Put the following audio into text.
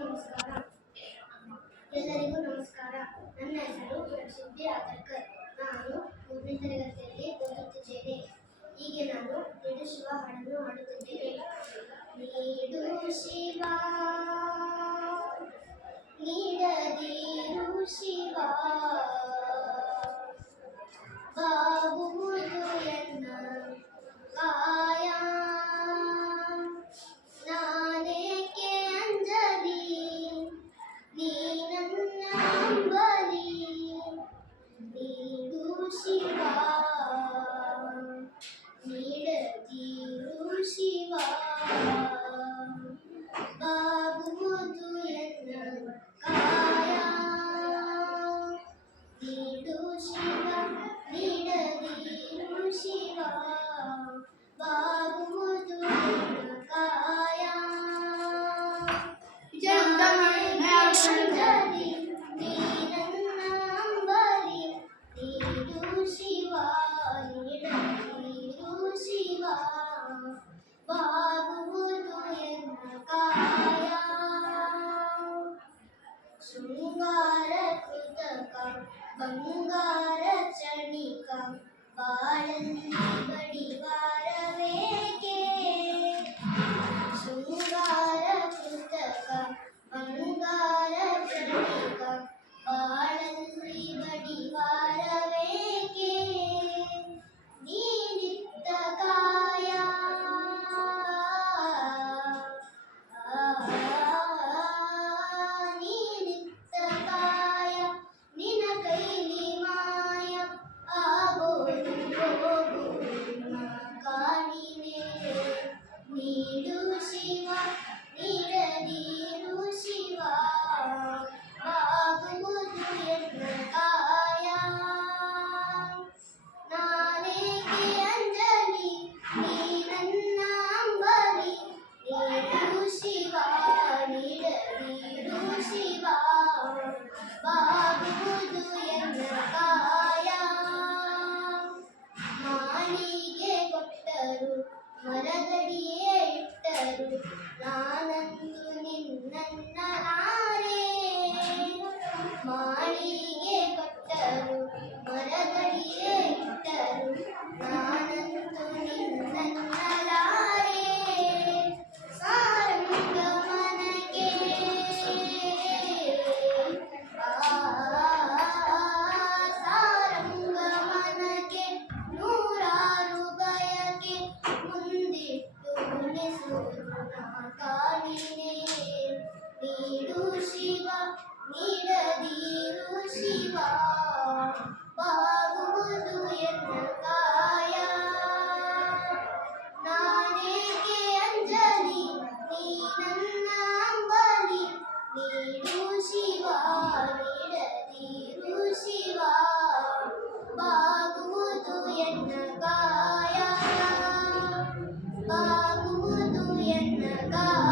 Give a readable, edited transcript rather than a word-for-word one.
ನಮಸ್ಕಾರ. ಎಲ್ಲರಿಗೂ ನಮಸ್ಕಾರ. ನನ್ನ ಹೆಸರು ರಕ್ಷಿತ್ ಆತರ್ಕರ್. ನಾನು 3ನೇ ತರಗತಿಯಲ್ಲಿ ಓದುತ್ತಿದ್ದೇನೆ. ಹೀಗೆ ನಾನು ನೀಡು ಶಿವ ಹಾಡನ್ನು ಹಾಡುತ್ತಿದ್ದೇನೆ. ನೀಡು ಶಿವ, ನೀಡದಿರು ಶಿವ, ಬಾಗುವುದು ಎನ್ನ ಕಾಯ. ನಾನೇಕೆ ಅಂಜಲಿ, ನೀ ನನ್ನ ಅಂಬಲಿ. ನೀಡು ಶಿವ, ನೀಡದಿರು ಶಿವ, ಬಾಗುವುದು ಎನ್ನ ಕಾಯ. ನೀಡು ಶಿವ, ನೀಡದಿರು ಶಿವ, ಬಾಗುವುದು ಎನ್ನ ಕಾಯ. ಅಂಜಲಿ, ನೀ ನನ್ನ ಅಂಬಲಿ. ನೀಡು ಶಿವ, ನೀಡದಿರು ಶಿವ, ಬಾಗುವುದು ಎನ್ನ ಕಾಯ. ಶೃಂಗಾರ ಕೃತಕ ಬಂಗಾರ ಚಣಿಕ, ಬಾಳಲ್ಲಿ ಬಡಿವಾರವೇಕೆ. ಶೃಂಗಾರ ಕೃತಕ ಬಂಗಾರ ಚಣಿಕ, ಬಾಳಲ್ಲಿ ಬಡಿವಾರವೇಕೆ. ನೀನಿತ್ತ ಕಾಯ, ನೀನಿತ್ತ ಕಾಯ, ನಿನ ಕೈಲಿ ಮಾಯ ಆಗೋದು ಹೋಗುವುದು ಕಾಣಿನೆ. ನೀಡು ಶಿವ, ನೀಡದಿರು ಶಿವ, ಬಾಗುವುದು ಎನ್ನ ಕಾಯ. ನಾನೇಕೆ ಅಂಜಲಿ, ನೀ ನನ್ನ ಅಂಬಲಿ. ನೀಡು ಶಿವ, ನೀಡದಿರು ಶಿವ, ಬಾಗುವುದು ಎನ್ನ ಕಾಯ. ಮಾಳಿಗೆ ಕೊಟ್ಟರು, ಮರದಡಿಯೇ ಇಟ್ಟರು, ನಾನಂದು ನಿನ್ನನ್ನಲಾರೆ. ಮಾಳಿಗೆ ಕೊಟ್ಟರು, ಮರದಡಿಯೇ ಇಟ್ಟರು, ನಾನಂದು ನಿನ್ನನ್ನಲಾರೆ. ಸಾರಂಗಮನಕ್ಕೆ ಸಾರಂಗಮನಕ್ಕೆ ನೂರಾರು ಬಯಕೆ ಮುಂದಿಟ್ಟು ಉಳಿಸುವುದು ನಾ ಕಾಣಿನೆ. ನೀಡು ಶಿವ, ನೀಡದಿರು ಶಿವ, ಬಾಗುವುದು ಎನ್ನ ಕಾಯ. ನಾನೇಕೆ ಅಂಜಲಿ, ನೀ ನನ್ನ ಅಂಬಲಿ. ನೀಡು ಶಿವ, ನೀಡದಿರು ಶಿವ, ಬಾಗುವುದು ಎನ್ನ ಕಾಯ. ಬಾಗುವುದು ಎನ್ನ ಕಾಯ.